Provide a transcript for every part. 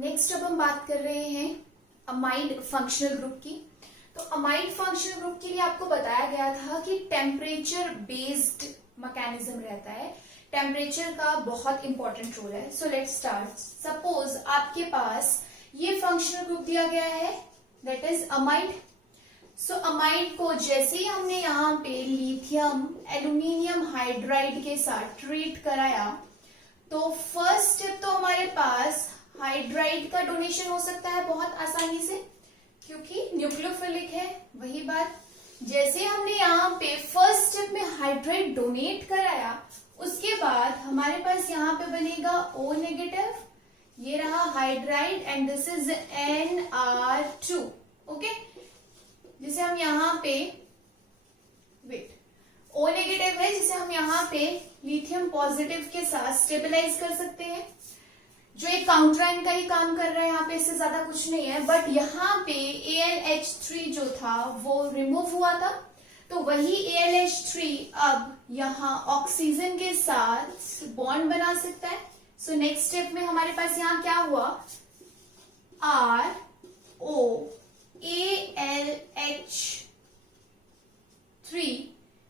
Next अब हम बात कर रहे हैं अमाइड फंक्शनल ग्रुप की। तो अमाइड फंक्शनल ग्रुप के लिए आपको बताया गया था कि टेम्परेचर बेस्ड मैकेनिज्म रहता है, टेम्परेचर का बहुत इंपॉर्टेंट रोल है। So let's start. सपोज आपके पास ये फंक्शनल ग्रुप दिया गया है, that is amide. So amide को जैसे ही हमने यहाँ पे लिथियम एल्यूमिनियम हाइड्राइड के साथ ट्रीट कराया, तो फर्स्ट स्टेप तो हमारे पास हाइड्राइड का डोनेशन हो सकता है बहुत आसानी से, क्योंकि न्यूक्लियोफिलिक है। वही बात, जैसे हमने यहाँ पे फर्स्ट स्टेप में हाइड्राइड डोनेट कराया, उसके बाद हमारे पास यहाँ पे बनेगा O नेगेटिव, ये रहा hydride and this is Nr2। Okay, जिसे हम यहाँ पे O नेगेटिव है, जिसे हम यहाँ पे लिथियम पॉजिटिव के साथ स्टेबलाइज कर सकते हैं, जो एक काउंटराइन का ही काम कर रहा है यहाँ पे, इससे ज्यादा कुछ नहीं है। बट यहाँ पे AlH3 जो था वो रिमूव हुआ था, तो वही AlH3 अब यहाँ ऑक्सीजन के साथ बॉन्ड बना सकता है। सो नेक्स्ट स्टेप में हमारे पास यहाँ क्या हुआ, RO AlH3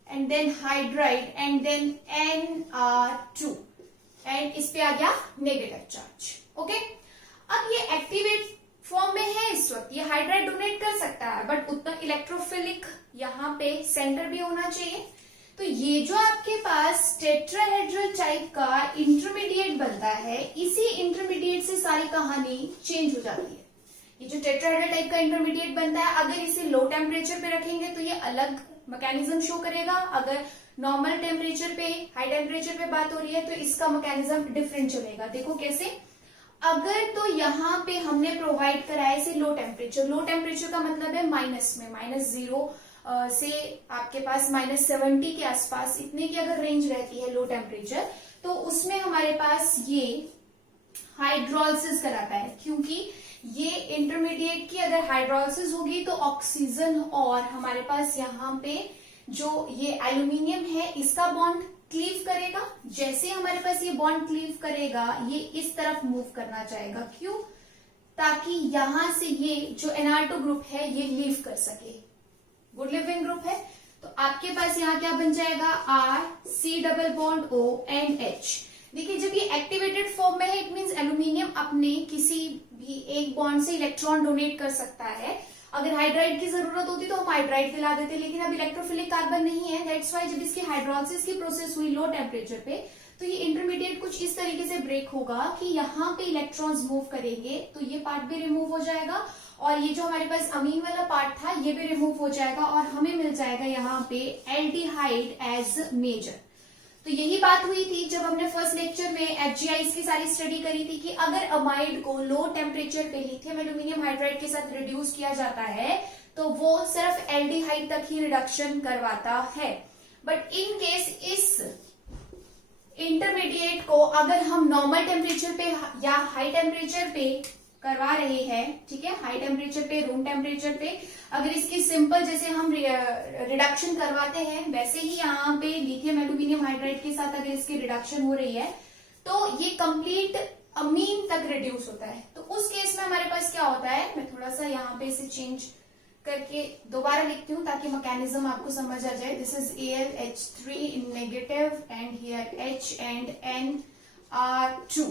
and then hydride and then Nr2 and इस पे आ गया नेगेटिव चार्ज। ओके, अब ये एक्टिवेट फॉर्म में है इस वक्त, ये हाइड्राइड डोनेट कर सकता है, बट उतना इलेक्ट्रोफिलिक यहाँ पे सेंटर भी होना चाहिए। तो ये जो आपके पास टेट्राहेड्रल टाइप का इंटरमीडिएट बनता है, इसी इंटरमीडिएट से सारी कहानी चेंज हो जाती है। ये जो टेट्राहेड्रल टाइप का इंटरमीडिएट बनता है, अगर इसे लो टेम्परेचर पे रखेंगे तो ये अलग मैकेनिज्म शो करेगा, अगर नॉर्मल टेम्परेचर पे हाई टेम्परेचर पे बात हो रही है तो इसका मैकेनिज्म डिफरेंट चलेगा। देखो कैसे, अगर तो यहाँ पे हमने प्रोवाइड कराया इसे लो टेम्परेचर का मतलब है माइनस में, -0 से आपके पास -70 के आसपास, इतने की अगर रेंज रहती है लो टेम्परेचर, तो उसमें हमारे पास ये हाइड्रोलिसिस कराता है, क्योंकि ये इंटरमीडिएट की अगर हाइड्रोलिसिस होगी तो ऑक्सीजन और हमारे पास यहाँ पे जो ये एल्यूमिनियम है इसका बॉन्ड क्लीव करेगा। जैसे हमारे पास ये बॉन्ड क्लीव करेगा, ये इस तरफ मूव करना चाहेगा। क्यों? ताकि यहां से ये जो Nr2 ग्रुप है ये लीव कर सके, गुड लिविंग ग्रुप है। तो आपके पास यहाँ क्या बन जाएगा, R C double bond O and H। देखिए, जब ये एक्टिवेटेड फॉर्म में है, इट मीन्स एल्यूमिनियम अपने किसी भी एक बॉन्ड से इलेक्ट्रॉन डोनेट कर सकता है। अगर हाइड्राइड की जरूरत होती तो हम हाइड्राइड दिला देते, लेकिन अब इलेक्ट्रोफिलिक कार्बन नहीं है, दैट्स वाई जब इसकी हाइड्रोलिसिस की प्रोसेस हुई लो टेम्परेचर पे, तो ये इंटरमीडिएट कुछ इस तरीके से ब्रेक होगा कि यहाँ पे इलेक्ट्रॉन्स मूव करेंगे, तो ये पार्ट भी रिमूव हो जाएगा, और ये जो हमारे पास अमीन वाला पार्ट था ये भी रिमूव हो जाएगा, और हमें मिल जाएगा यहाँ पे एल्डिहाइड एज मेजर। तो यही बात हुई थी जब हमने फर्स्ट लेक्चर में FGIs की सारी स्टडी करी थी, कि अगर अमाइड को लो टेम्परेचर पे लिथियम एल्यूमिनियम हाइड्राइड के साथ रिड्यूस किया जाता है तो वो सिर्फ एल्डिहाइड तक ही रिडक्शन करवाता है। बट इन केस इस इंटरमीडिएट को अगर हम नॉर्मल टेम्परेचर पे या हाई टेम्परेचर पे करवा रहे हैं, ठीक है, हाई टेम्परेचर पे, रूम टेम्परेचर पे, अगर इसकी सिंपल जैसे हम रिडक्शन करवाते हैं वैसे ही यहाँ पे लिथियम एल्यूमिनियम हाइड्राइड के साथ अगर इसकी रिडक्शन हो रही है, तो ये कंप्लीट अमीन तक रिड्यूस होता है। तो उस केस में हमारे पास क्या होता है, मैं थोड़ा सा यहाँ पे इसे चेंज करके दोबारा लिखती हूँ ताकि मैकेनिज्म आपको समझ आ जाए। This is AlH3 in negative and here H and Nr2।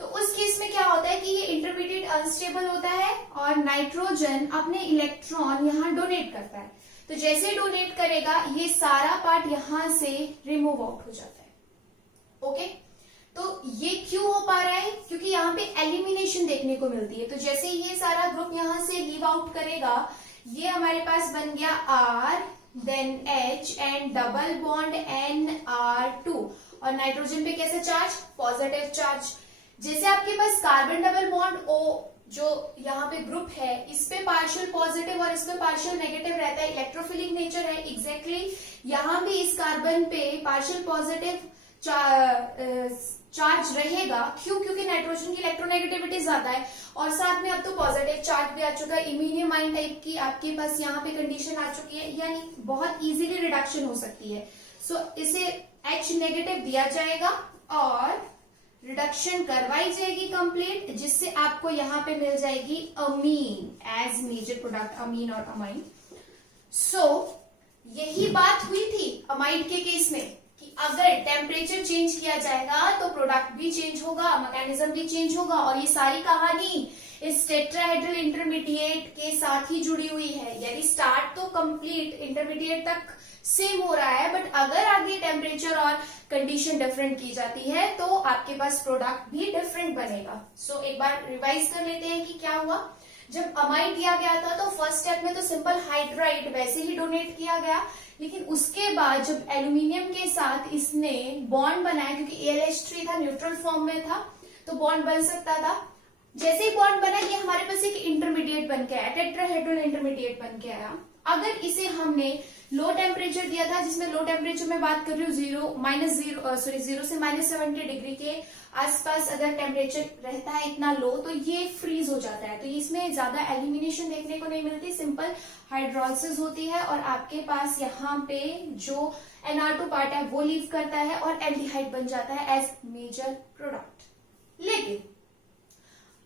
तो उस केस में क्या होता है कि ये इंटरमीडिएट अनस्टेबल होता है और नाइट्रोजन अपने इलेक्ट्रॉन यहाँ डोनेट करता है। तो जैसे डोनेट करेगा ये सारा पार्ट यहाँ से रिमूव आउट हो जाता है। ओके, तो ये क्यों हो पा रहा है, क्योंकि यहाँ पे एलिमिनेशन देखने को मिलती है। तो जैसे ये सारा ग्रुप यहाँ से लीव आउट करेगा, ये हमारे पास बन गया R then H and double bond Nr2, और नाइट्रोजन पे कैसे चार्ज, पॉजिटिव चार्ज। जैसे आपके पास कार्बन डबल बॉन्ड O जो यहाँ पे ग्रुप है, इस पे पार्शियल पॉजिटिव और इस पे पार्शियल नेगेटिव रहता है, इलेक्ट्रोफिलिक नेचर है। एग्जैक्टली यहाँ भी इस कार्बन पे पार्शियल पॉजिटिव चार्ज रहेगा। क्यों? क्योंकि नाइट्रोजन की इलेक्ट्रोनेगेटिविटी ज्यादा है, और साथ में अब तो पॉजिटिव चार्ज भी आ चुका है, इमीनियम आयन टाइप की आपके पास यहाँ पे कंडीशन आ चुकी है, यानी बहुत इजीली रिडक्शन हो सकती है। सो इसे H नेगेटिव दिया जाएगा, और रिडक्शन करवाई जाएगी कंप्लीट, जिससे आपको यहाँ पे मिल जाएगी अमीन एज मेजर प्रोडक्ट, अमीन और अमाइन। सो यही बात हुई थी अमाइड के केस में कि अगर टेम्परेचर चेंज किया जाएगा तो प्रोडक्ट भी चेंज होगा, मैकेनिज्म भी चेंज होगा, और ये सारी कहानी इस टेट्राहेड्रल इंटरमीडिएट के साथ ही जुड़ी हुई है। यानी स्टार्ट तो कंप्लीट इंटरमीडिएट तक सेम हो रहा है, बट अगर आगे टेम्परेचर और कंडीशन डिफरेंट की जाती है तो आपके पास प्रोडक्ट भी डिफरेंट बनेगा। सो एक बार रिवाइज कर लेते हैं कि क्या हुआ। जब अमाइड दिया गया था तो फर्स्ट स्टेप में तो सिंपल हाइड्राइड वैसे ही डोनेट किया गया, लेकिन उसके बाद जब एल्यूमिनियम के साथ इसने बॉन्ड बनाया, क्योंकि AlH3 था, न्यूट्रल फॉर्म में था, तो बॉन्ड बन सकता था। जैसे ही बॉन्ड बना, ये हमारे पास एक इंटरमीडिएट बन के आया, टेट्राहेड्रल इंटरमीडिएट बन के आया। अगर इसे हमने लो टेम्परेचर दिया था, जिसमें लो टेम्परेचर में बात कर रही हूँ 0 से -70 डिग्री के आसपास अगर टेम्परेचर रहता है इतना लो, तो ये फ्रीज हो जाता है, तो इसमें ज्यादा एलिमिनेशन देखने को नहीं मिलती, सिंपल हाइड्रोलिसिस होती है और आपके पास यहाँ पे जो NR2 पार्ट है वो लीव करता है और एल्डिहाइड बन जाता है एज मेजर प्रोडक्ट। लेकिन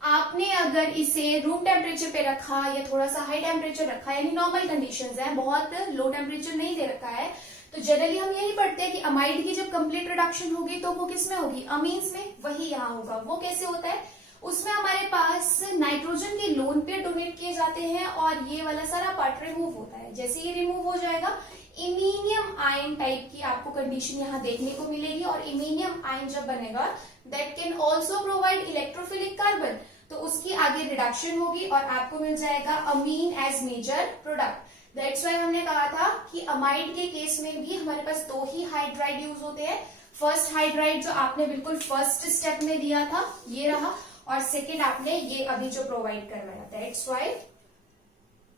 आपने अगर इसे रूम टेम्परेचर पे रखा या थोड़ा सा हाई टेम्परेचर रखा, यानी नॉर्मल कंडीशंस है, बहुत लो टेम्परेचर नहीं दे रखा है, तो जनरली हम यही पढ़ते हैं कि अमाइड की जब कंप्लीट रिडक्शन होगी तो वो किस में होगी, अमीन्स में। वही यहाँ होगा। वो कैसे होता है, उसमें हमारे पास नाइट्रोजन के लोन पे डोनेट किए जाते हैं और ये वाला सारा पार्ट रिमूव होता है। जैसे ये रिमूव हो जाएगा, इमीनियम आयन टाइप की आपको कंडीशन यहाँ देखने को मिलेगी, और इमीनियम आयन जब बनेगा that can also provide electrophilic carbon, तो उसकी आगे रिडक्शन होगी और आपको मिल जाएगा amine as major product. That's why हमने कहा था कि अमाइड के केस में भी हमारे पास दो ही हाइड्राइड यूज होते हैं। फर्स्ट हाइड्राइड जो आपने बिल्कुल फर्स्ट स्टेप में दिया था ये रहा, और सेकेंड आपने ये अभी जो प्रोवाइड करवाया। That's why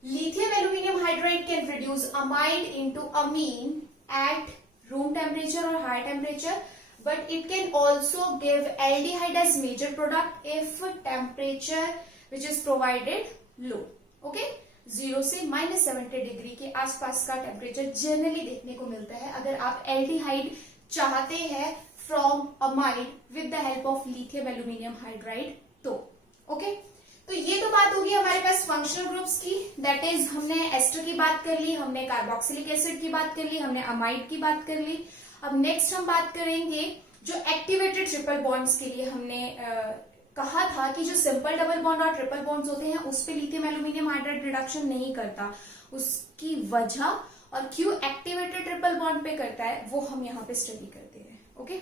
lithium aluminum hydride can reduce amide into amine at room temperature or high temperature, but it can also give aldehyde as major product if temperature which is provided low. Okay, 0 से -70 degree के आसपास का temperature generally देखने को मिलता है अगर आप एल्डिहाइड चाहते हैं from amide with the help of lithium aluminium hydride. तो ओके, तो ये तो बात होगी हमारे पास फंक्शनल ग्रुप्स की। दैट इज हमने एस्टर की बात कर ली, हमने कार्बोक्सिलिक एसिड की बात कर ली, हमने अमाइड की बात कर ली। अब नेक्स्ट हम बात करेंगे जो एक्टिवेटेड ट्रिपल बॉन्ड्स के लिए हमने कहा था कि जो सिंपल डबल बॉन्ड और ट्रिपल बॉन्ड्स होते हैं उस पे लिथियम एल्यूमिनियम हाइड्राइड रिडक्शन नहीं करता। उसकी वजह और क्यों एक्टिवेटेड ट्रिपल बॉन्ड पे करता है वो हम यहाँ पे स्टडी करते हैं। ओके,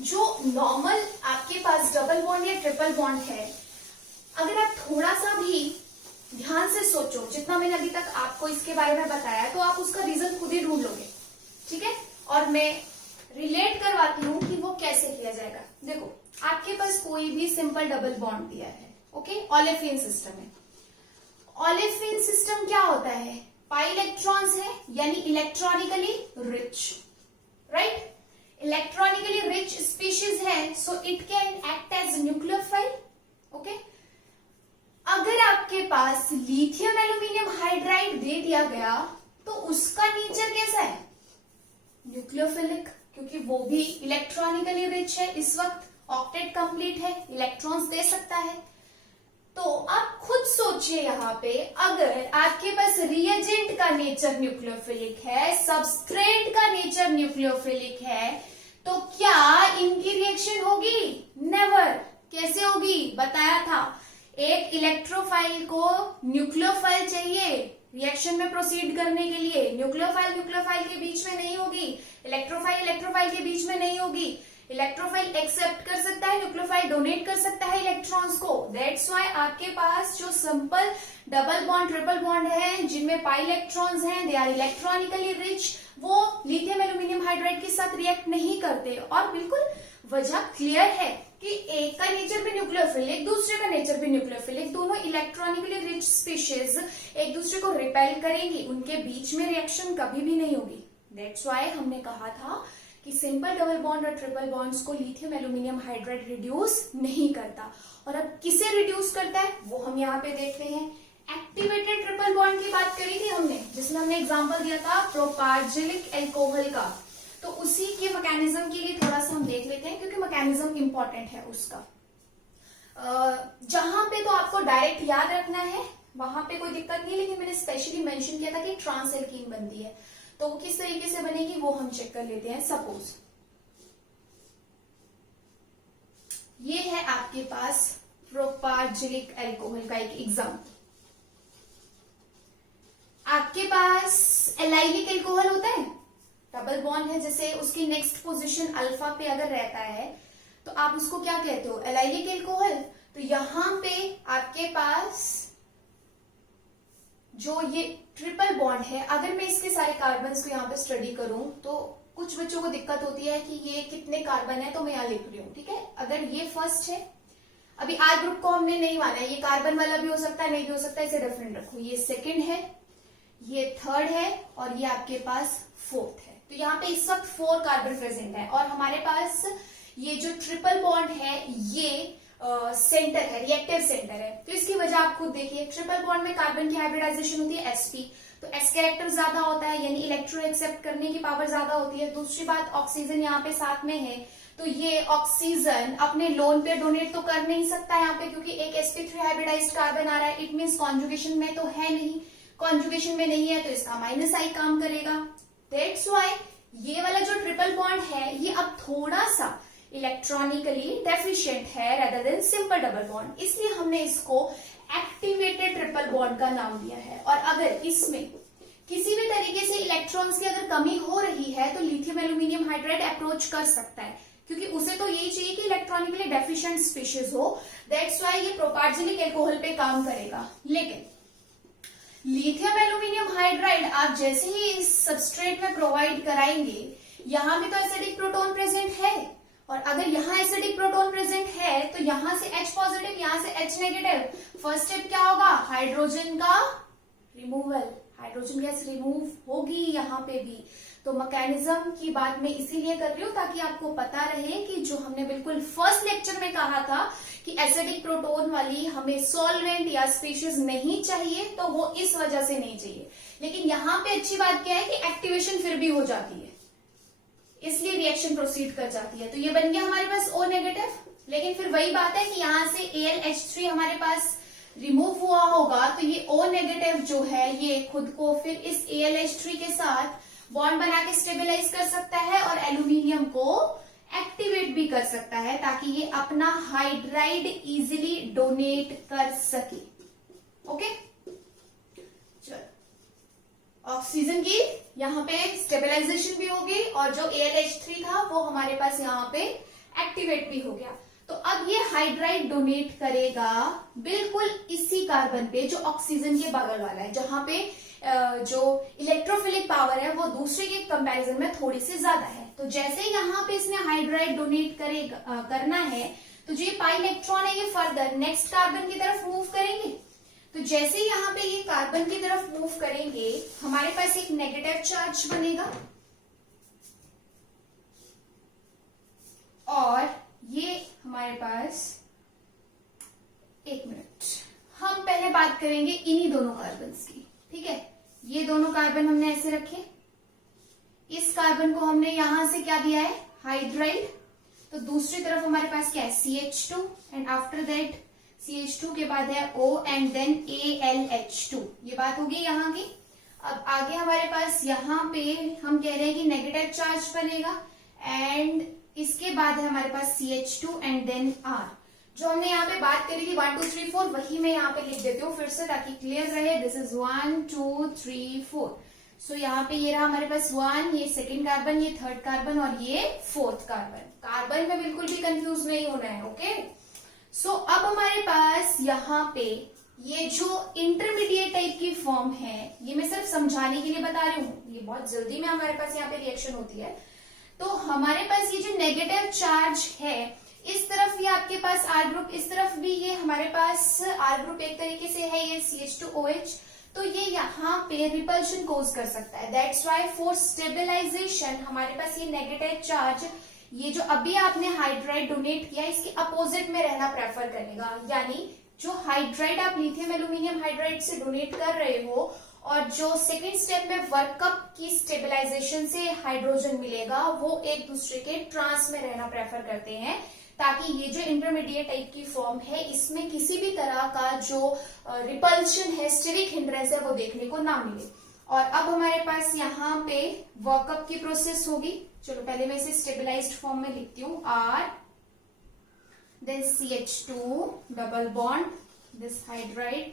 जो नॉर्मल आपके पास डबल बॉन्ड या ट्रिपल बॉन्ड है, अगर आप थोड़ा सा भी ध्यान से सोचो, जितना मैंने अभी तक आपको इसके बारे में बताया, तो आप उसका रीजन खुद ही ढूंढ लोगे। ठीक है, और मैं रिलेट करवाती हूँ कि वो कैसे किया जाएगा। देखो, आपके पास कोई भी सिंपल डबल बॉन्ड दिया है, ओके, ओलेफिन सिस्टम है। ओलेफिन सिस्टम क्या होता है, पाई इलेक्ट्रॉन्स है, यानी electronically rich, right. Electronically rich species है, so it can act as nucleophile. Okay, अगर आपके पास लिथियम एल्यूमिनियम हाइड्राइड दे दिया गया तो उसका नेचर कैसा है, न्यूक्लियोफिलिक, क्योंकि वो भी इलेक्ट्रॉनिकली रिच है, इस वक्त ऑक्टेट कंप्लीट है, इलेक्ट्रॉन्स दे सकता है। तो आप खुद सोचिए यहाँ पे, अगर आपके पास रिएजेंट का नेचर न्यूक्लियोफिलिक है, सबस्ट्रेट का नेचर न्यूक्लियोफिलिक है, तो क्या इनकी रिएक्शन होगी? नेवर। कैसे होगी बताया था, एक इलेक्ट्रोफाइल को न्यूक्लियोफाइल चाहिए रिएक्शन में प्रोसीड करने के लिए। न्यूक्लियोफाइल के बीच में नहीं होगी, इलेक्ट्रोफाइल के बीच में नहीं होगी। इलेक्ट्रोफाइल एक्सेप्ट कर सकता है, न्यूक्लियोफाइल डोनेट कर सकता है इलेक्ट्रॉन्स को। दैट्स व्हाई आपके पास जो simple double bond triple bond है जिनमें पाई इलेक्ट्रॉन्स हैं, दे आर इलेक्ट्रॉनिकली रिच, वो लिथियम एल्यूमिनियम हाइड्राइड के साथ रिएक्ट नहीं करते। और बिल्कुल वजह क्लियर है कि एक का नेचर भी न्यूक्लियोफिलिक, दूसरे का नेचर भी न्यूक्लियोफिलिक, दोनों इलेक्ट्रॉनिकली रिच स्पीशीज एक दूसरे को रिपेल करेंगी, उनके बीच में रिएक्शन कभी भी नहीं होगी। दैट्स व्हाई हमने कहा था कि सिंपल डबल बॉन्ड और ट्रिपल बॉन्ड्स को लिथियम एल्यूमिनियम हाइड्राइड रिड्यूस नहीं करता। और अब किसे रिड्यूस करता है वो हम यहाँ पे देखते हैं, एक्टिवेटेड ट्रिपल बॉन्ड की बात करी थी हमने, जिसमें हमने एग्जांपल दिया था प्रोपार्जिलिक अल्कोहल का। तो उसी के मैकेनिज्म के लिए थोड़ा सा हम देख लेते हैं, क्योंकि मैकेनिज्म इंपॉर्टेंट है उसका। जहां पे तो आपको डायरेक्ट याद रखना है, वहां पे कोई दिक्कत नहीं, लेकिन मैंने स्पेशली मेंशन किया था कि ट्रांस एल्कीन बनती है, तो वो किस तरीके से बनेगी वो हम चेक कर लेते हैं। सपोज ये है आपके पास प्रोपार्जिलिक अल्कोहल का एक एग्जाम्पल। आपके पास एलाइलिक अल्कोहल होता है, डबल बॉन्ड है, जैसे उसकी नेक्स्ट पोजीशन अल्फा पे अगर रहता है तो आप उसको क्या कहते हो, एलाइलिक अल्कोहल। तो यहां पे आपके पास जो ये ट्रिपल बॉन्ड है, अगर मैं इसके सारे कार्बन्स को यहाँ पे स्टडी करूं तो कुछ बच्चों को दिक्कत होती है कि ये कितने कार्बन है, तो मैं यहाँ लिख रही हूं, ठीक है। अगर ये फर्स्ट है, अभी आर ग्रुप को हमने नहीं माना है, ये कार्बन वाला भी हो सकता है, नहीं भी हो सकता है, इसे डिफरेंट रखो। ये सेकंड है, ये थर्ड है, और ये आपके पास फोर्थ है। तो यहाँ पे इस वक्त 4 कार्बन प्रेजेंट है, और हमारे पास ये जो ट्रिपल बॉन्ड है ये सेंटर है, रिएक्टिव सेंटर है। तो इसकी वजह आप खुद देखिए, ट्रिपल बॉन्ड में कार्बन की हाइब्रिडाइजेशन होती है sp, तो s कैरेक्टर ज्यादा होता है, यानी इलेक्ट्रॉन एक्सेप्ट करने की पावर ज्यादा होती है। दूसरी बात, ऑक्सीजन यहाँ पे साथ में है, तो ये ऑक्सीजन अपने लोन पे डोनेट तो कर नहीं सकता यहाँ पे, क्योंकि एक sp3 हाइब्रिडाइज्ड कार्बन आ रहा है, इट मीन्स कॉन्जुगेशन में तो है नहीं, कॉन्जुगेशन में नहीं है तो इसका माइनस आई काम करेगा। दैट्स व्हाई ये वाला जो ट्रिपल बॉन्ड है ये अब थोड़ा सा इलेक्ट्रॉनिकली डेफिशिएंट है rather than simple double bond, इसलिए हमने इसको एक्टिवेटेड ट्रिपल बॉन्ड का नाम दिया है। और अगर इसमें किसी भी तरीके से इलेक्ट्रॉन्स की अगर कमी हो रही है तो लिथियम एल्यूमिनियम हाइड्राइड अप्रोच कर सकता है, क्योंकि उसे तो यही चाहिए कि इलेक्ट्रॉनिकली डेफिशिएंट स्पीशीज हो। दैट्स व्हाई ये प्रोपार्जिलिक अल्कोहल पे काम करेगा। लेकिन लिथियम एल्यूमिनियम हाइड्राइड आप जैसे ही इस सबस्ट्रेट में प्रोवाइड कराएंगे, यहां भी तो एसिडिक प्रोटोन प्रेजेंट है, और अगर यहाँ एसिडिक प्रोटोन प्रेजेंट है तो यहां से H पॉजिटिव, यहां से H नेगेटिव। फर्स्ट स्टेप क्या होगा, हाइड्रोजन का रिमूवल, हाइड्रोजन गैस रिमूव होगी यहाँ पे भी। तो मैकेनिज्म की बात मैं इसीलिए कर रही हूँ ताकि आपको पता रहे कि जो हमने बिल्कुल फर्स्ट लेक्चर में कहा था कि एसिडिक प्रोटोन वाली हमें सॉल्वेंट या स्पीशीज नहीं चाहिए, तो वो इस वजह से नहीं चाहिए। लेकिन यहाँ पे अच्छी बात क्या है कि एक्टिवेशन फिर भी हो जाती है, इसलिए रिएक्शन प्रोसीड कर जाती है। तो ये बन गया हमारे पास O नेगेटिव, लेकिन फिर वही बात है कि यहाँ से AlH3 हमारे पास रिमूव हुआ होगा, तो ये O नेगेटिव जो है ये खुद को फिर इस AlH3 के साथ बॉन्ड बना के स्टेबलाइज कर सकता है और एल्यूमिनियम को एक्टिवेट भी कर सकता है, ताकि ये अपना हाइड्राइड इजीली डोनेट कर सके। ओके, चलो, ऑक्सीजन की यहाँ पे स्टेबलाइजेशन भी होगी और जो AlH3 था वो हमारे पास यहाँ पे एक्टिवेट भी हो गया। तो अब ये हाइड्राइड डोनेट करेगा बिल्कुल इसी कार्बन पे जो ऑक्सीजन के बगल वाला है, जहां पे जो इलेक्ट्रोफिलिक पावर है वो दूसरे के कंपैरिजन में थोड़ी सी ज्यादा है। तो जैसे यहाँ पे इसने हाइड्राइड डोनेट करना है, तो जो पाई इलेक्ट्रॉन है ये फर्दर नेक्स्ट कार्बन की तरफ मूव करेंगे। तो जैसे यहाँ पे ये कार्बन की तरफ मूव करेंगे, हमारे पास एक नेगेटिव चार्ज बनेगा, और ये हमारे पास, एक मिनट, हम पहले बात करेंगे इन्हीं दोनों कार्बन्स की, ठीक है। ये दोनों कार्बन हमने ऐसे रखे, इस कार्बन को हमने यहां से क्या दिया है, हाइड्राइड। तो दूसरी तरफ हमारे पास क्या है, CH2, and after that CH2 के बाद है O एंड देन AlH2। ये बात होगी यहाँ की। अब आगे हमारे पास यहाँ पे हम कह रहे हैं कि नेगेटिव चार्ज बनेगा, एंड इसके बाद है हमारे पास CH2 एंड देन R। जो हमने यहाँ पे बात करी थी 1 2 3 4, वही मैं यहाँ पे लिख देती हूँ फिर से ताकि क्लियर रहे। This is 1 2 3 4। सो यहाँ पे ये रहा हमारे पास 1, ये सेकेंड कार्बन, ये थर्ड कार्बन और ये फोर्थ कार्बन। कार्बन में बिल्कुल भी कंफ्यूज नहीं होना है, ओके। सो अब हमारे पास यहाँ पे ये जो इंटरमीडिएट टाइप की फॉर्म है, ये मैं सिर्फ समझाने के लिए बता रही हूँ, ये बहुत जल्दी में हमारे पास यहाँ पे रिएक्शन होती है। तो हमारे पास ये जो नेगेटिव चार्ज है, इस तरफ ये आपके पास R ग्रुप, इस तरफ भी ये हमारे पास R ग्रुप एक तरीके से है, ये CH2OH, तो ये यहाँ पे रिपल्शन कोज कर सकता है। दैट्स व्हाई फॉर स्टेबलाइजेशन हमारे पास ये नेगेटिव चार्ज, ये जो अभी आपने हाइड्राइड डोनेट किया, इसके अपोजिट में रहना प्रेफर करेगा, यानी जो हाइड्राइड आप लिथियम एल्यूमिनियम हाइड्राइड से डोनेट कर रहे हो और जो सेकेंड स्टेप में वर्कअप की स्टेबलाइजेशन से हाइड्रोजन मिलेगा, वो एक दूसरे के ट्रांस में रहना प्रेफर करते हैं, ताकि ये जो इंटरमीडिएट टाइप की फॉर्म है इसमें किसी भी तरह का जो रिपल्शन है, स्टेरिक हिंड्रेंस है, वो देखने को ना मिले। और अब हमारे पास यहाँ पे वर्कअप की प्रोसेस होगी। चलो पहले मैं इसे स्टेबलाइज्ड फॉर्म में लिखती हूँ, R then CH2 double bond this hydride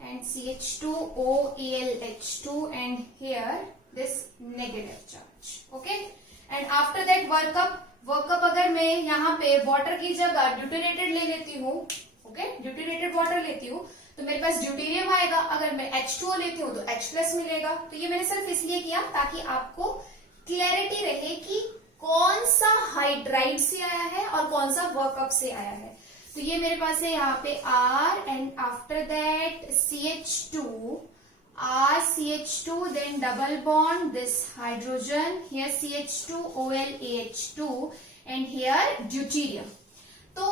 and CH2OAlH2 and here this negative charge, okay, and after that workup अगर मैं यहाँ पे वाटर की जगह ड्यूटेरेटेड ले लेती हूँ, ओके, ड्यूटेरेटेड वाटर लेती हूँ तो मेरे पास ड्यूटेरियम आएगा। अगर मैं H2O लेती हूँ तो H+ मिलेगा। तो ये मैंने सिर्फ इसलिए किया ताकि आपको क्लैरिटी रहे कि कौन सा हाइड्राइड से आया है और कौन सा वर्कअप से आया है। तो ये मेरे पास है यहाँ पे R and after that CH2, RCH2 then double bond this hydrogen, here CH2OLAH2 and here deuterium। तो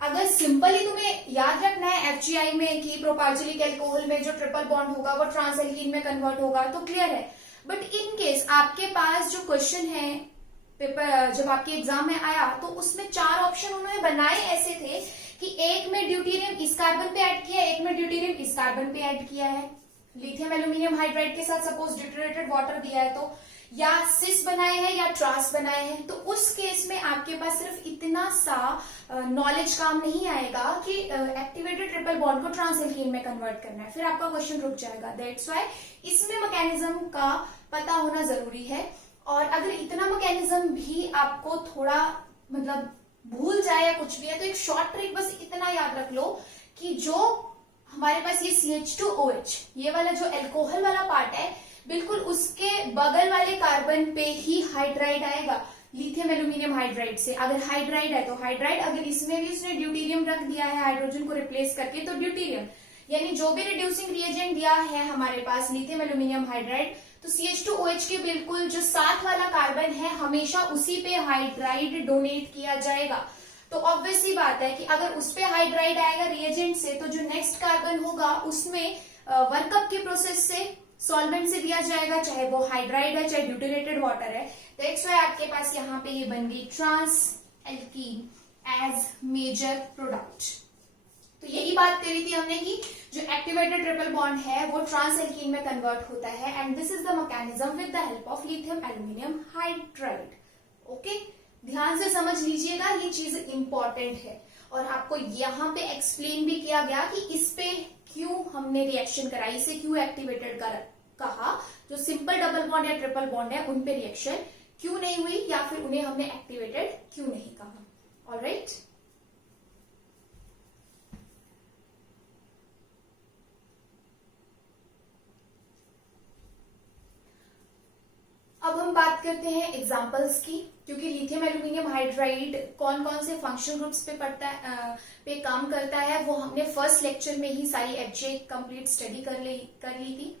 अगर सिंपली तुम्हें याद रखना है FGI में कि प्रोपार्जिलिक एल्कोहल में जो ट्रिपल बॉन्ड होगा वो ट्रांस एल्कीन में कन्वर्ट होगा तो क्लियर है। बट इन केस आपके पास जो क्वेश्चन है पेपर जब आपके एग्जाम में आया तो उसमें 4 ऑप्शन उन्होंने बनाए ऐसे थे कि एक में ड्यूटेरियम इस कार्बन पे ऐड किया, एक में ड्यूटेरियम इस कार्बन पे ऐड किया है। लिथियम एल्यूमिनियम हाइड्राइड के साथ सपोज ड्यूटेरेटेड वाटर दिया है तो या सिस बनाए हैं या ट्रांस बनाए हैं। तो उस केस में आपके पास सिर्फ इतना सा नॉलेज काम नहीं आएगा कि एक्टिवेटेड ट्रिपल बॉन्ड को ट्रांस एल्कीन में कन्वर्ट करना है, फिर आपका क्वेश्चन रुक जाएगा। दैट्स व्हाई इसमें मैकेनिज्म का पता होना जरूरी है। और अगर इतना मैकेनिज्म भी आपको थोड़ा मतलब भूल जाए या कुछ भी है तो एक शॉर्ट ट्रिक बस इतना याद रख लो कि जो हमारे पास ये CH2OH ये वाला जो एल्कोहल वाला पार्ट है बिल्कुल उसके बगल वाले कार्बन पे ही हाइड्राइड आएगा लिथियम एल्यूमिनियम हाइड्राइड से। अगर हाइड्राइड है तो हाइड्राइड, अगर इसमें भी उसने ड्यूटेरियम रख दिया है हाइड्रोजन को रिप्लेस करके तो ड्यूटेरियम, यानी जो भी रिड्यूसिंग रिएजेंट दिया है हमारे पास लिथियम एल्यूमिनियम हाइड्राइड तो CH2OH के बिल्कुल जो साथ वाला कार्बन है हमेशा उसी पे हाइड्राइड डोनेट किया जाएगा। तो ऑब्वियस सी बात है कि अगर उस पे हाइड्राइड आएगा रिएजेंट से तो जो नेक्स्ट कार्बन होगा उसमें वर्कअप के प्रोसेस से सॉल्वेंट से दिया जाएगा, चाहे वो हाइड्राइड है चाहे ड्यूटेरेटेड वाटर है। दैट्स व्हाई आपके पास यहाँ पे ये बन गई trans alkene as major product. तो यही बात करी थी हमने कि जो एक्टिवेटेड ट्रिपल बॉन्ड है वो ट्रांस एल्कीन में कन्वर्ट होता है and this is the mechanism with the help of lithium aluminium hydride. Okay, ध्यान से समझ लीजिएगा, ये चीज इंपॉर्टेंट है। और आपको यहाँ पे एक्सप्लेन भी किया गया कि इस पे क्यों हमने रिएक्शन कराई, इसे क्यों एक्टिवेटेड कहा, जो सिंपल डबल बॉन्ड या ट्रिपल बॉन्ड है उन पे रिएक्शन क्यों नहीं हुई या फिर उन्हें हमने एक्टिवेटेड क्यों नहीं कहा। ऑलराइट, अब हम बात करते हैं एग्जांपल्स की, क्योंकि लिथियम एल्यूमिनियम हाइड्राइड कौन कौन से फंक्शनल ग्रुप्स पे पे काम करता है वो हमने फर्स्ट लेक्चर में ही सारी FGI कंप्लीट स्टडी कर ली थी।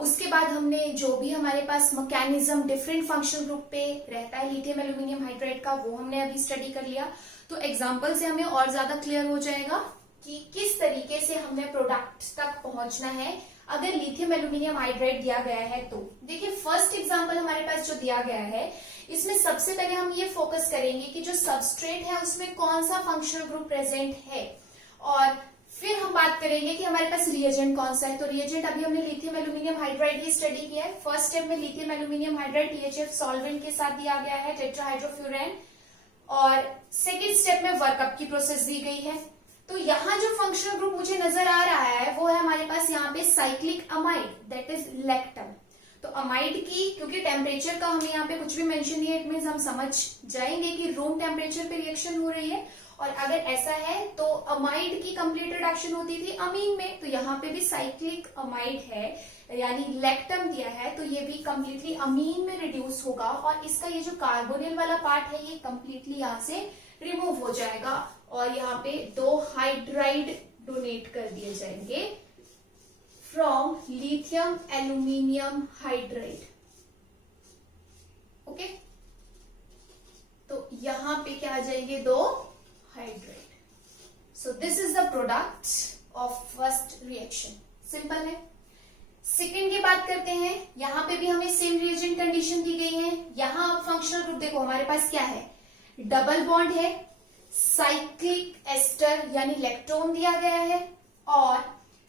उसके बाद हमने जो भी हमारे पास मैकेनिज्म डिफरेंट फंक्शनल ग्रुप पे रहता है लिथियम एल्यूमिनियम हाइड्राइड का वो हमने अभी स्टडी कर लिया। तो एग्जाम्पल से हमें और ज्यादा क्लियर हो जाएगा कि किस तरीके से हमें प्रोडक्ट तक पहुंचना है अगर लिथियम एल्यूमिनियम हाइड्राइड दिया गया है। तो देखिए फर्स्ट एग्जांपल हमारे पास जो दिया गया है इसमें सबसे पहले हम ये फोकस करेंगे कि जो सबस्ट्रेट है उसमें कौन सा फंक्शनल ग्रुप प्रेजेंट है और फिर हम बात करेंगे कि हमारे पास रिएजेंट कौन सा है। तो रिएजेंट अभी हमने लिथियम एल्यूमिनियम हाइड्राइड ही स्टडी किया है। फर्स्ट स्टेप में lithium aluminium hydride THF solvent के साथ दिया गया है टेट्राहाइड्रोफ्यूरेन, और सेकेंड स्टेप में वर्कअप की प्रोसेस दी गई है। तो यहाँ जो फंक्शनल ग्रुप मुझे नजर आ रहा है वो है हमारे पास यहाँ पे cyclic amide, that is lactam. तो अमाइड की क्योंकि टेम्परेचर का हमें यहाँ पे कुछ भी मेंशन नहीं है, इट मीन्स हम समझ जाएंगे कि रूम टेम्परेचर पे रिएक्शन हो रही है। और अगर ऐसा है तो अमाइड की कंप्लीट रिडक्शन होती थी अमीन में, तो यहाँ पे भी साइक्लिक अमाइड है यानी लैक्टम दिया है तो ये भी कंप्लीटली अमीन में रिड्यूस होगा और इसका ये जो कार्बोनिल वाला पार्ट है ये कंप्लीटली यहाँ से रिमूव हो जाएगा और यहाँ पे 2 हाइड्राइड डोनेट कर दिए जाएंगे from lithium aluminium hydride. Okay, तो यहाँ पे क्या आ जाएंगे 2 hydride. So this is the product of first reaction. Simple है। सेकेंड की बात करते हैं। यहां पे भी हमें सेम रिएजेंट कंडीशन दी गई है। यहां आप फंक्शनल ग्रुप देखो, हमारे पास क्या है, डबल बॉन्ड है, साइक्लिक एस्टर यानी लेक्टोन दिया गया है, और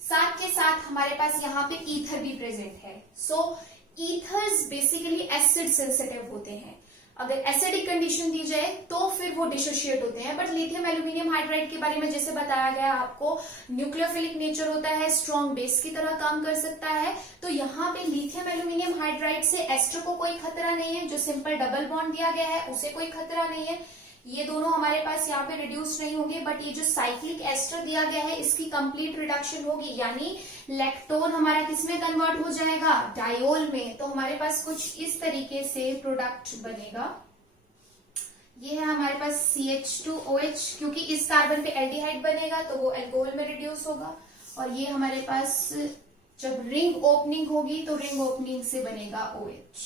साथ के साथ हमारे पास यहाँ पे ईथर भी प्रेजेंट है। सो ईथर्स बेसिकली एसिड सेंसिटिव होते हैं। अगर एसिडिक कंडीशन दी जाए तो फिर वो डिसोशिएट होते हैं। बट लिथियम एल्यूमिनियम हाइड्राइड के बारे में जैसे बताया गया आपको, न्यूक्लियोफिलिक नेचर होता है, स्ट्रॉन्ग बेस की तरह काम कर सकता है। तो यहाँ पे लिथियम एल्यूमिनियम हाइड्राइड से एस्टर को कोई खतरा नहीं है। जो सिंपल डबल बॉन्ड दिया गया है उसे कोई खतरा नहीं है। ये दोनों हमारे पास यहाँ पे रिड्यूस नहीं होंगे। बट ये जो साइक्लिक एस्टर दिया गया है इसकी कंप्लीट रिडक्शन होगी, यानी लैक्टोन हमारा किसमें कन्वर्ट हो जाएगा, डायोल में। तो हमारे पास कुछ इस तरीके से प्रोडक्ट बनेगा। ये है हमारे पास CH2OH, क्योंकि इस कार्बन पे एल्डिहाइड बनेगा तो वो अल्कोहल में रिड्यूस होगा। और ये हमारे पास जब रिंग ओपनिंग होगी तो रिंग ओपनिंग से बनेगा OH।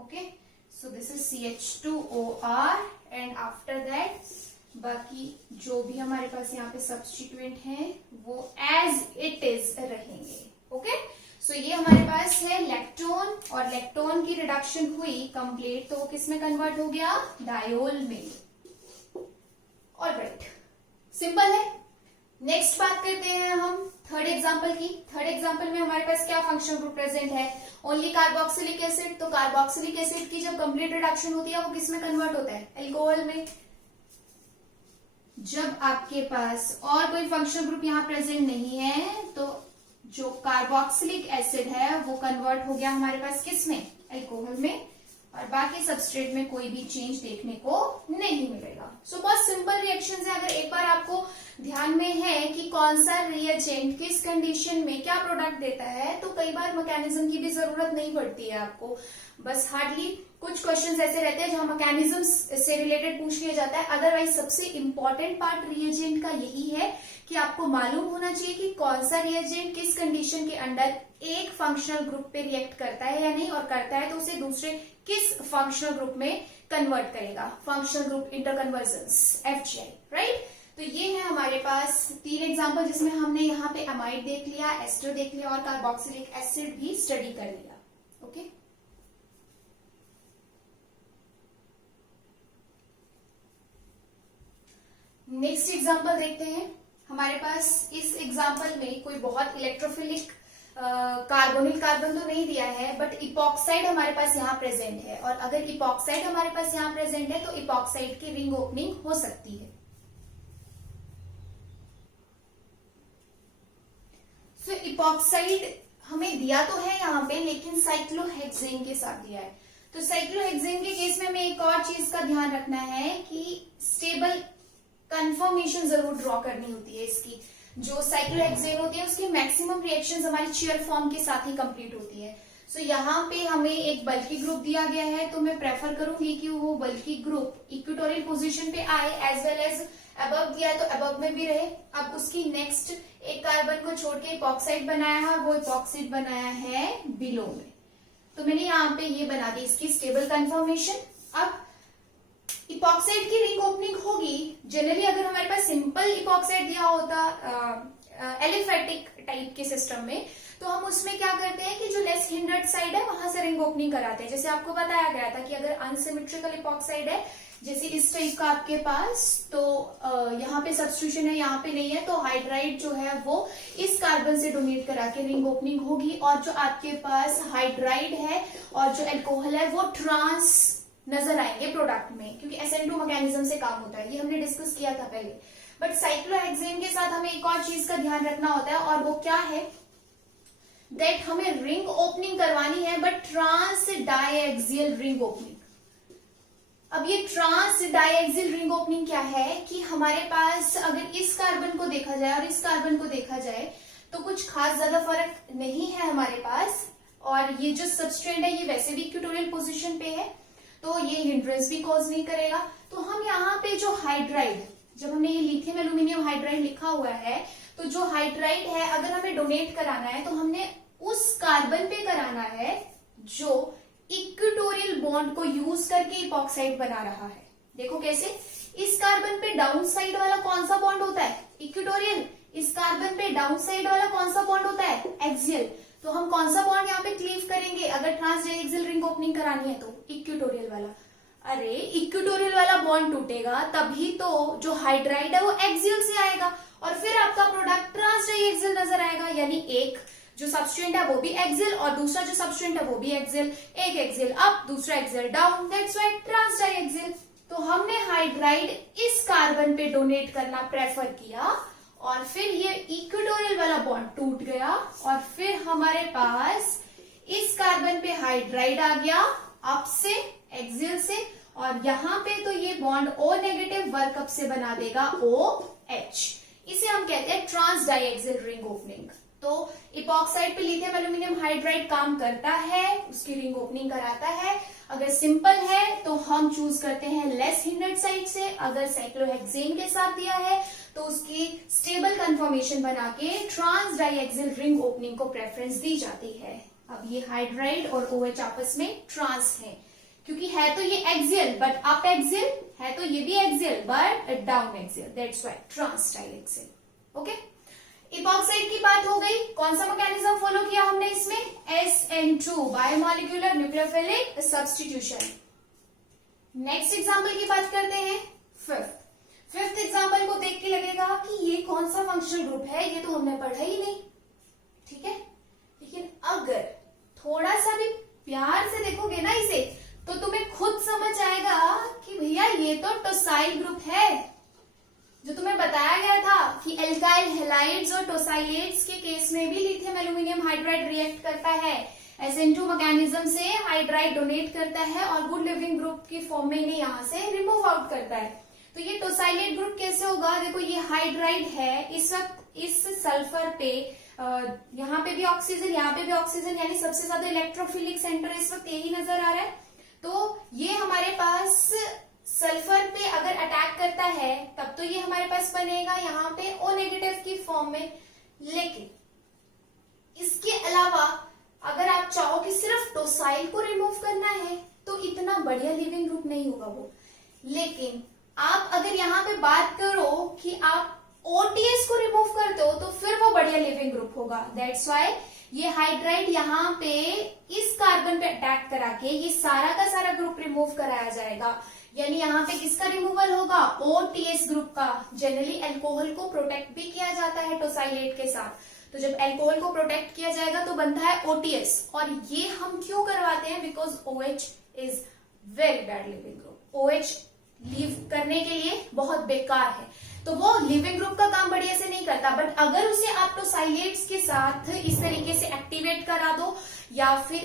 Okay, so this is CH2OR and after that बाकी जो भी हमारे पास यहाँ पे सब्स्टिट्यूएंट हैं वो एज इट इज रहेंगे। ओके, सो ये हमारे पास है लैक्टोन, और लैक्टोन की रिडक्शन हुई कंप्लीट तो वो किसमें कन्वर्ट हो गया, डायोल में। ऑलराइट, सिंपल है। नेक्स्ट बात करते हैं हम थर्ड एग्जांपल की। थर्ड एग्जांपल में हमारे पास क्या फंक्शनल ग्रुप प्रेजेंट है, ओनली कार्बोक्सिलिक एसिड। तो कार्बोक्सिलिक एसिड की जब कंप्लीट रिडक्शन होती है वो किसमें कन्वर्ट होता है, अल्कोहल में। जब आपके पास और कोई फंक्शनल ग्रुप यहाँ प्रेजेंट नहीं है तो जो कार्बोक्सिलिक एसिड है वो कन्वर्ट हो गया हमारे पास किसमें, अल्कोहल में, और बाकी सबस्ट्रेट में कोई भी चेंज देखने को नहीं मिलेगा। सो बहुत सिंपल रिएक्शंस है। अगर एक बार आपको ध्यान में है कि कौन सा रिएजेंट किस कंडीशन में क्या प्रोडक्ट देता है तो कई बार मैकेनिज्म की भी जरूरत नहीं पड़ती है आपको। बस हार्डली कुछ क्वेश्चंस ऐसे रहते हैं जहां मैकेनिज्म से रिलेटेड पूछ लिया जाता है। अदरवाइज सबसे इंपॉर्टेंट पार्ट रिएजेंट का यही है कि आपको मालूम होना चाहिए कि कौन सा रिएजेंट किस कंडीशन के अंडर एक फंक्शनल ग्रुप पे रिएक्ट करता है या नहीं, और करता है तो उसे दूसरे किस फंक्शनल ग्रुप में कन्वर्ट करेगा, फंक्शनल ग्रुप इंटरकन्वर्जेंस, FGI, राइट। तो ये है हमारे पास 3 एग्जांपल जिसमें हमने यहाँ पे अमाइड देख लिया, एस्टर देख लिया और कार्बोक्सिलिक एसिड भी स्टडी कर लिया। ओके, नेक्स्ट एग्जांपल देखते हैं। हमारे पास इस एग्जांपल में कोई बहुत इलेक्ट्रोफिलिक कार्बोनिल कार्बन तो नहीं दिया है, बट इपॉक्साइड हमारे पास यहाँ प्रेजेंट है। और अगर इपॉक्साइड हमारे पास यहाँ प्रेजेंट है तो इपॉक्साइड की रिंग ओपनिंग हो सकती है। सो इपॉक्साइड हमें दिया तो है यहाँ पे, लेकिन साइक्लोहेक्सेन के साथ दिया है। तो साइक्लोहेक्सेन के केस में हमें एक और चीज का ध्यान रखना है कि स्टेबल कंफर्मेशन जरूर ड्रॉ करनी होती है। इसकी जो साइक्लोहेक्सेन होती है उसकी मैक्सिमम रिएक्शंस हमारी चेयर फॉर्म के साथ ही कंप्लीट होती है। सो यहाँ पे हमें एक बल्की ग्रुप दिया गया है तो मैं प्रेफर करूंगी कि वो बल्की ग्रुप इक्वेटोरियल पोजीशन पे आए, एज वेल एज अबव दिया है तो अबव में भी रहे। अब उसकी नेक्स्ट एक कार्बन को छोड़ के इपॉक्साइड बनाया है, वो इपॉक्साइड बनाया है बिलो में। तो मैंने यहाँ पे ये बना दी इसकी स्टेबल कंफर्मेशन। अब इपॉक्साइड की रिंग ओपनिंग होगी। जनरली अगर हमारे पास सिंपल इपॉक्साइड दिया होता एलिफेटिक टाइप के सिस्टम में तो हम उसमें क्या करते हैं कि जो लेस हिंडर्ड साइड है वहां से रिंग ओपनिंग कराते हैं। जैसे आपको बताया गया था कि अगर अनसिमेट्रिकल इपॉक्साइड है, जैसे इस टाइप का आपके पास, तो यहाँ पे सब्स्टिट्यूशन है, यहाँ पे नहीं है, तो हाइड्राइड जो है वो इस कार्बन से डोनेट करा के रिंग ओपनिंग होगी। और जो आपके पास हाइड्राइड है और जो एल्कोहल है वो ट्रांस नजर आएंगे प्रोडक्ट में, क्योंकि SN2 मैकेनिज्म से काम होता है। ये हमने डिस्कस किया था पहले। बट साइक्लोहेक्सेन के साथ हमें एक और चीज का ध्यान रखना होता है, और वो क्या है, दैट हमें रिंग ओपनिंग करवानी है बट ट्रांस डायएक्सियल रिंग ओपनिंग। अब ये ट्रांस डायएक्सियल रिंग ओपनिंग क्या है कि हमारे पास अगर इस कार्बन को देखा जाए और इस कार्बन को देखा जाए तो कुछ खास ज्यादा फर्क नहीं है हमारे पास। और ये जो सबस्ट्रेट है ये वैसे भी इक्वेटोरियल पोजीशन पे है तो ये हिंड्रेंस भी कॉज नहीं करेगा। तो हम यहाँ पे जो हाइड्राइड, जब हमने ये लिथियम एल्यूमिनियम हाइड्राइड लिखा हुआ है, तो जो हाइड्राइड है अगर हमें डोनेट कराना है तो हमने उस कार्बन पे कराना है जो इक्वेटोरियल बॉन्ड को यूज करके इपॉक्साइड बना रहा है। देखो कैसे, इस कार्बन पे डाउन साइड वाला कौन सा बॉन्ड होता है? इक्वेटोरियल। इस कार्बन पे डाउन साइड वाला कौन सा बॉन्ड होता है? एक्सियल। तो हम कौन सा बॉन्ड यहाँ पे क्लीव करेंगे अगर ट्रांस डाइएक्सियल रिंग ओपनिंग करानी है तो? इक्वेटोरियल वाला। अरे इक्वेटोरियल वाला बॉन्ड टूटेगा तभी तो जो हाइड्राइड है वो एक्सियल से आएगा और फिर आपका प्रोडक्ट ट्रांस डाइएक्सियल नजर आएगा। यानी एक जो सबस्टेंट है वो भी एक्सियल और दूसरा जो सबस्टेंट है वो भी एक्सियल। एक एक्सियल अप, दूसरा axial down, that's why trans diaxial. तो हमने हाइड्राइड इस कार्बन पे डोनेट करना प्रेफर किया और फिर ये इक्वेटोरियल वाला बॉन्ड टूट गया और फिर हमारे पास इस कार्बन पे हाइड्राइड आ गया अप से, एक्सियल से, और यहाँ पे तो ये bond O negative work up से बना देगा OH। इसे हम कहते हैं ट्रांस डाइएक्सियल रिंग ओपनिंग। तो इपॉक्साइड पे लिथियम एल्यूमिनियम हाइड्राइड काम करता है, उसकी रिंग ओपनिंग कराता है। अगर सिंपल है तो हम चूज करते हैं लेस हिंडर्ड साइड से। अगर साइक्लोहेक्सेन के साथ दिया है तो उसकी स्टेबल कन्फर्मेशन बना के ट्रांस डाइएक्सियल रिंग ओपनिंग को प्रेफरेंस दी जाती है। अब ये हाइड्राइड और OH आपस में ट्रांस है क्योंकि है तो ये एक्सियल बट अप एक्सियल, है तो ये भी axial but down axial, that's why trans diaxial. Okay, epoxide की बात हो गई। कौन सा मैकेनिज्म फॉलो किया हमने इसमें? SN2 biomolecular nucleophilic substitution. Next example की बात करते हैं फिफ्थ एग्जांपल को देख के लगेगा कि ये कौन सा फंक्शनल ग्रुप है, ये तो हमने पढ़ा ही नहीं, ठीक है। लेकिन अगर थोड़ा सा भी प्यार से देखोगे ना इसे तो तुम्हें खुद समझ आएगा कि भैया ये तो टोसाइल ग्रुप है। जो तुम्हें बताया गया था कि एल्काइल हैलाइड्स और टोसाइलेट्स के केस में भी लिथियम एल्यूमिनियम हाइड्राइड रिएक्ट करता है, SN2 मैकेनिज्म से हाइड्राइड डोनेट करता है और गुड लिविंग ग्रुप की फॉर्म में इन्हें यहाँ से रिमूव आउट करता है। तो ये टोसाइलेट ग्रुप कैसे होगा? देखो ये हाइड्राइड है, इस वक्त इस सल्फर पे यहाँ पे भी ऑक्सीजन, यहाँ पे भी ऑक्सीजन, यानी सबसे ज्यादा इलेक्ट्रोफिलिक सेंटर इस वक्त यही नजर आ रहा है। तो ये हमारे पास सल्फर पे अगर अटैक करता है तब तो ये हमारे पास बनेगा यहाँ पे O नेगेटिव की फॉर्म में। लेकिन इसके अलावा अगर आप चाहो कि सिर्फ टोसाइल को रिमूव करना है तो इतना बढ़िया लिविंग ग्रुप नहीं होगा वो। लेकिन आप अगर यहाँ पे बात करो कि आप OTS को रिमूव करते हो तो फिर वो बढ़िया लिविंग ग्रुप होगा। दैट्स व्हाई ये हाइड्राइड यहाँ पे इस कार्बन पे अटैक करा के ये सारा का सारा ग्रुप रिमूव कराया जाएगा। यानी यहाँ पे किसका रिमूवल होगा? OTS ग्रुप का। जनरली अल्कोहल को प्रोटेक्ट भी किया जाता है टोसाइलेट के साथ। तो जब अल्कोहल को प्रोटेक्ट किया जाएगा तो बनता है OTS। और ये हम क्यों करवाते हैं? Because OH is very bad leaving group. OH leave करने के लिए बहुत बेकार है, तो वो लिविंग ग्रुप का काम बढ़िया से नहीं करता। बट अगर उसे आप टोसाइलेट्स के साथ इस तरीके से एक्टिवेट करा दो या फिर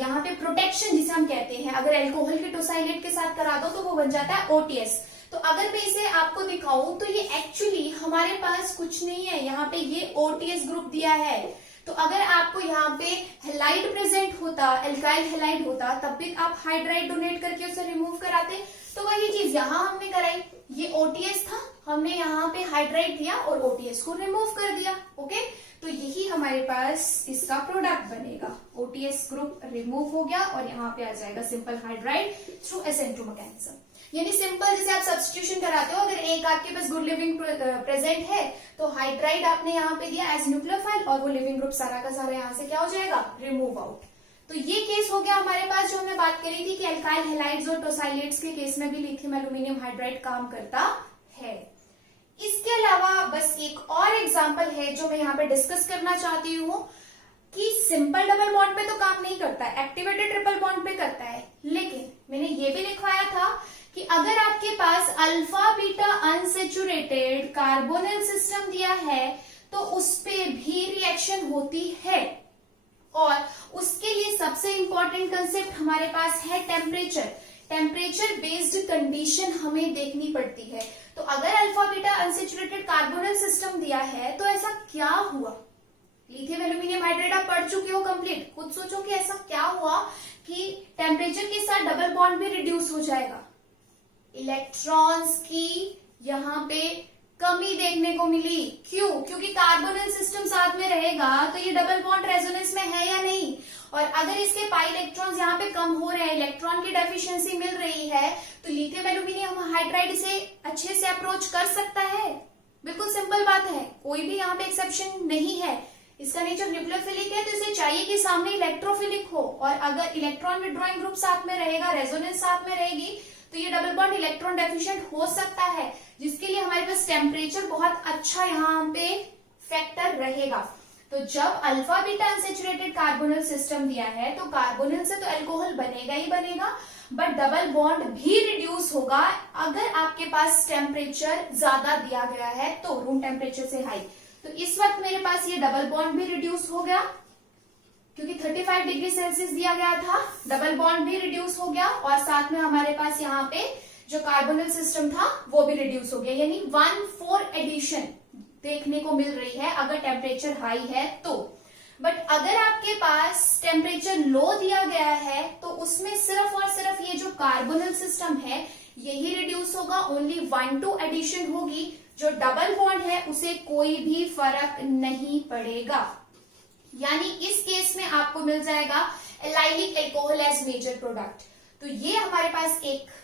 यहाँ पे प्रोटेक्शन जिसे हम कहते हैं, अगर अल्कोहल के टोसाइलेट के साथ करा दो तो वो बन जाता है OTS। तो अगर मैं इसे आपको दिखाऊं तो ये एक्चुअली हमारे पास कुछ नहीं है, यहाँ पे ये OTS ग्रुप दिया है। तो अगर आपको यहाँ पे हैलाइड प्रेजेंट होता, एल्काइल हैलाइड होता, तब भी आप हाइड्राइड डोनेट करके उसे रिमूव कराते। तो वही चीज यहाँ हमने कराई, ये OTS था, हमने यहाँ पे हाइड्राइड दिया और OTS को रिमूव कर दिया। ओके, तो यही हमारे पास इसका प्रोडक्ट बनेगा। OTS ग्रुप रिमूव हो गया और यहाँ पे आ जाएगा simple hydride through SN2 mechanism. यानी सिंपल जैसे आप सब्स्टिट्यूशन कराते हो, अगर एक आपके पास गुड लिविंग प्रेजेंट है तो हाइड्राइड आपने यहाँ पे दिया एज न्यूक्लियोफाइल और वो लिविंग ग्रुप सारा का सारा यहाँ से क्या हो जाएगा? Remove out. तो ये केस हो गया हमारे पास जो हमने बात करी थी कि एल्काइल हैलाइड्स और टोसाइलेट्स के केस में भी लिथियम एल्यूमिनियम हाइड्राइड काम करता है। इसके अलावा बस एक और एग्जांपल है जो मैं यहाँ पे डिस्कस करना चाहती हूँ कि सिंपल डबल बॉन्ड पे तो काम नहीं करता, एक्टिवेटेड ट्रिपल बॉन्ड पे करता है। लेकिन मैंने ये भी लिखवाया था कि अगर आपके पास alpha beta unsaturated carbonyl system दिया है तो उस पे भी रिएक्शन होती है। और उसके लिए सबसे इंपॉर्टेंट कंसेप्ट हमारे पास है टेम्परेचर। टेम्परेचर बेस्ड कंडीशन हमें देखनी पड़ती है। तो अगर alpha beta unsaturated carbonyl system दिया है तो ऐसा क्या हुआ? लिथियम एल्यूमिनियम हाइड्राइड आप पढ़ चुके हो कंप्लीट, खुद सोचो कि ऐसा क्या हुआ कि टेम्परेचर के साथ डबल बॉन्ड भी रिड्यूस हो जाएगा। इलेक्ट्रॉन्स की यहाँ पे कमी देखने को मिली। क्यों? क्योंकि कार्बोनिल सिस्टम साथ में रहेगा तो ये डबल बॉन्ड रेजोनेंस में है या नहीं, और अगर इसके पाई इलेक्ट्रॉन्स यहाँ पे कम हो रहे हैं, इलेक्ट्रॉन की डेफिशिएंसी मिल रही है, तो लिथियम एल्यूमिनियम हाइड्राइड इसे अच्छे से अप्रोच कर सकता है। बिल्कुल सिंपल बात है, कोई भी यहाँ पे एक्सेप्शन नहीं है। इसका नेचर न्यूक्लियोफिलिक है तो इसे चाहिए कि सामने इलेक्ट्रोफिलिक हो, और अगर इलेक्ट्रॉन विड्रॉइंग ग्रुप साथ में रहेगा, रेजोनेंस साथ में रहेगी, तो ये डबल बॉन्ड इलेक्ट्रॉन डेफिशिएंट हो सकता है, जिसके लिए हमारे पास टेम्परेचर बहुत अच्छा यहाँ पे फैक्टर रहेगा। तो जब alpha beta unsaturated carbonyl system दिया है तो कार्बोनिल से तो अल्कोहल बनेगा ही बनेगा, बट डबल बॉन्ड भी रिड्यूस होगा अगर आपके पास टेम्परेचर ज्यादा दिया गया है तो, रूम टेम्परेचर से हाई। तो इस वक्त मेरे पास ये डबल बॉन्ड भी रिड्यूस हो गया, क्योंकि 35 डिग्री सेल्सियस दिया गया था, डबल बॉन्ड भी रिड्यूस हो गया, और साथ में हमारे पास यहाँ पे जो कार्बोनिल सिस्टम था वो भी रिड्यूस हो गया, यानी 1/4 एडिशन देखने को मिल रही है अगर टेम्परेचर हाई है तो। बट अगर आपके पास टेम्परेचर लो दिया गया है तो उसमें सिर्फ और सिर्फ ये जो कार्बोनिल सिस्टम है यही रिड्यूस होगा, ओनली 1/2 एडिशन होगी। जो डबल बॉन्ड है उसे कोई भी फर्क नहीं पड़ेगा, यानी इस केस में आपको मिल जाएगा allylic alcohol as major product. तो ये हमारे पास एक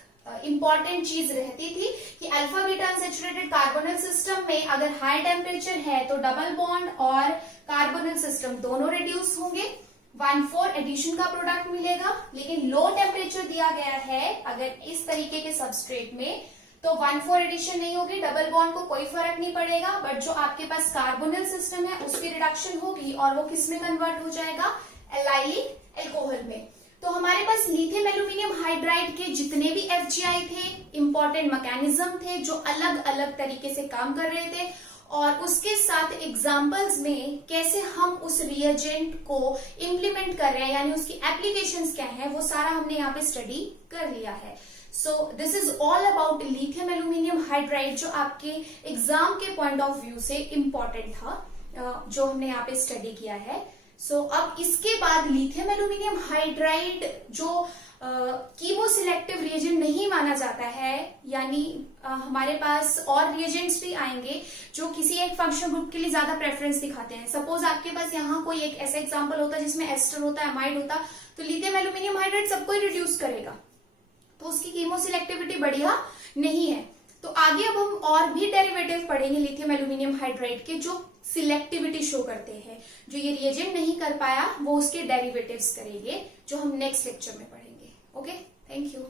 इंपॉर्टेंट चीज रहती थी कि alpha beta unsaturated carbonyl system में अगर हाई टेम्परेचर है तो डबल बॉन्ड और कार्बोनिल सिस्टम दोनों रिड्यूस होंगे, 1/4 एडिशन का प्रोडक्ट मिलेगा। लेकिन लो टेम्परेचर दिया गया है अगर इस तरीके के सबस्ट्रेट में तो 1/4 एडिशन नहीं होगी, डबल बॉन्ड को कोई फर्क नहीं पड़ेगा, बट जो आपके पास कार्बोनिल सिस्टम है उसकी रिडक्शन होगी और वो किस में कन्वर्ट हो जाएगा, एलाइलिक अल्कोहल में। तो हमारे पास लिथियम एल्यूमिनियम हाइड्राइड के जितने भी FGI थे, इंपॉर्टेंट मैकेनिज्म थे जो अलग अलग तरीके से काम कर रहे थे, और उसके साथ एग्जाम्पल्स में कैसे हम उस रिएजेंट को इम्प्लीमेंट कर रहे हैं, यानी उसकी एप्लीकेशंस क्या है, वो सारा हमने यहाँ पे स्टडी कर लिया है। So this is all about lithium aluminium hydride, जो आपके एग्जाम के पॉइंट ऑफ व्यू से इम्पोर्टेंट था, जो हमने यहाँ पे स्टडी किया है। सो अब इसके बाद लिथियम एल्यूमिनियम हाइड्राइड जो कीमो सिलेक्टिव रिएजेंट नहीं माना जाता है, यानी हमारे पास और रिएजेंट्स भी आएंगे जो किसी एक फंक्शनल ग्रुप के लिए ज्यादा प्रेफरेंस दिखाते हैं। सपोज आपके पास यहाँ कोई एक ऐसा एग्जांपल होता जिसमें एस्टर होता, एमाइड होता, तो लिथियम एल्यूमिनियम हाइड्राइड सबको ही रिड्यूस करेगा, तो उसकी कीमो सिलेक्टिविटी बढ़िया नहीं है। तो आगे अब हम और भी डेरिवेटिव पढ़ेंगे लिथियम एल्यूमिनियम हाइड्राइड के जो सिलेक्टिविटी शो करते हैं, जो ये रिएजेंट नहीं कर पाया वो उसके डेरिवेटिव्स करेंगे, जो हम नेक्स्ट लेक्चर में पढ़ेंगे। Okay, thank you.